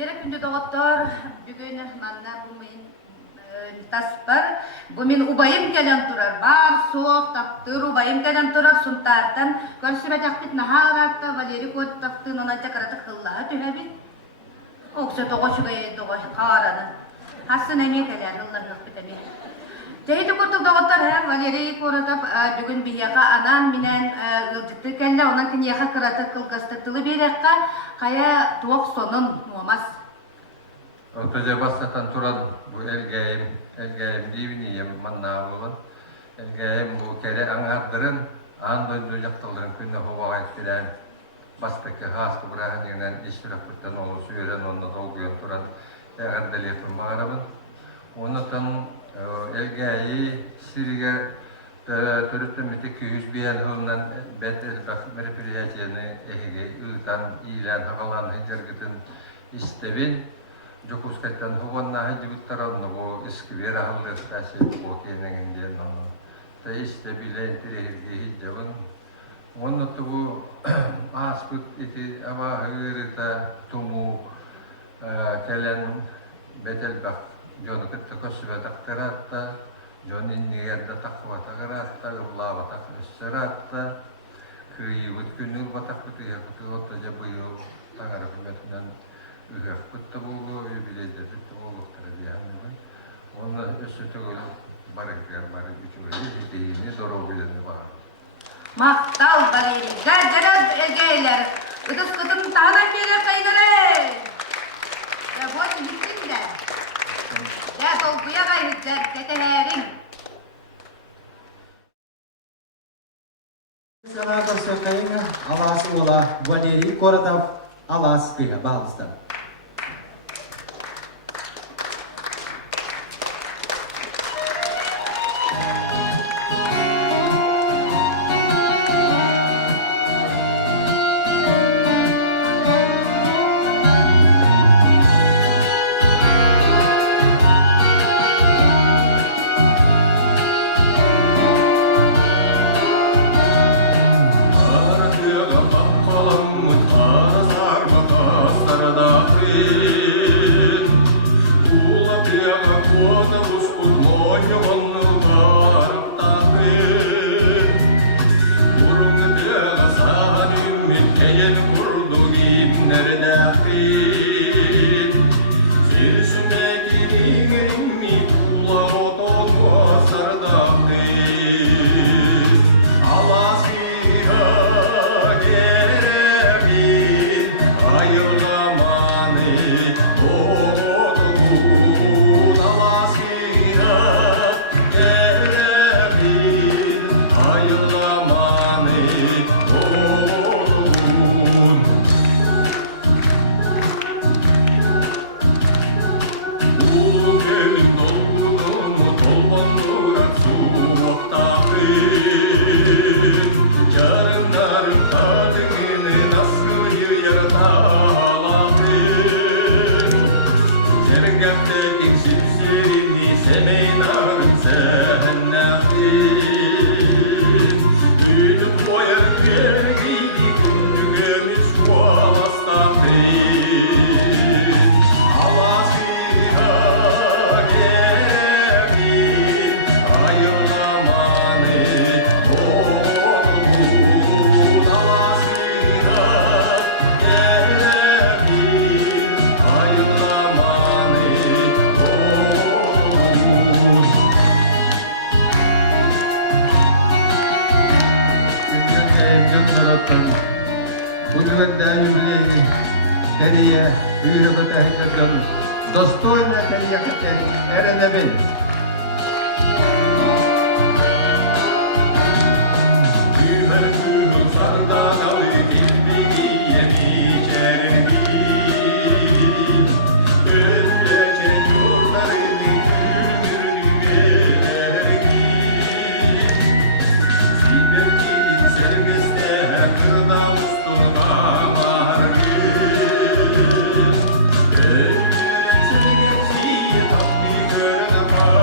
Direkt günde doktor, bugün manna bu min taspar, bu min ubayım gelen durar, bar soğuk taptır ubayım gelen durar suntartan, görsüme takbit naharatta, valeri kod taptın ona çakarata kılla, tühebi. Oksa toğuşu gayet toğuşu kağıranın. Hassın emeği keler, Allah yok bitemi. Tehidi kurtuk doktor her, valeri koratap, bugün biyaka anan minen ıltıktı kelle, onun kin yaka kırata kılgastıktılı bir yakka, kaya tuğuk sonun muamaz. Ortaca basatan turan bu elgeyim diviniyem manna bulun. Elgeyim bu kere anardırın, andın duyaktalların künne hava etkilen. Bastaki has kubrahan yenen iştiraklıktan olur süren onunla dolguyan turan eğerdeliyetin mağarabın. Ondan elgeyi Siriger törüttümüte 200 biyen hılından bet elbak merpiliyacını ehige ıltan ilan hakalan hıcargıtın istebin. Jokuskaitan huwanna hajibutaran bu iskivera hallet kasih bu kenengen dia nono. Ta istabile intirihirgi hijabun. Ono tu askut iti ama hagirita tumu kalian betel bak jon kita kosba takterata jon ini ada takwa takarata Allah takarata kuyut kunur batakut ya kutu tajabuyo tangar pembetunan kuttabugo yubilede kuttabugo terbiyan onu üstütügül barang itu ini dorobilen var. Maktal baleri, gargarad elgeyler, utus kutun tahana kere kaynare. Ya bu gittin de. Ya dolguya gayretler, teteherin. Sana kasakayın avası ola, vaderi koratav avaz kıya bağlıstan. Dostojna kaliakate erenebin. Gümer sardan alı gilbi yemi çerdi. Özleçen yurtlarını gümürlü verdi. Siberki serbeste kırda ustuna vardı. Altyazı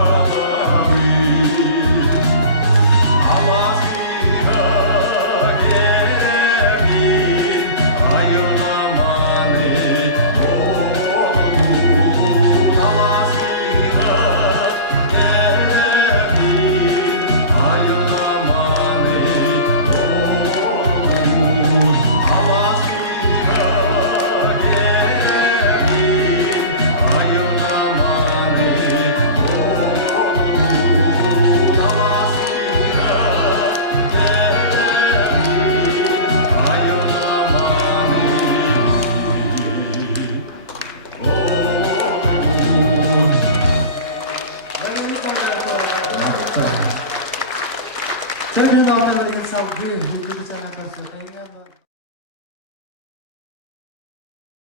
Tabii ben de onlarla salgı, hükümü sana karşı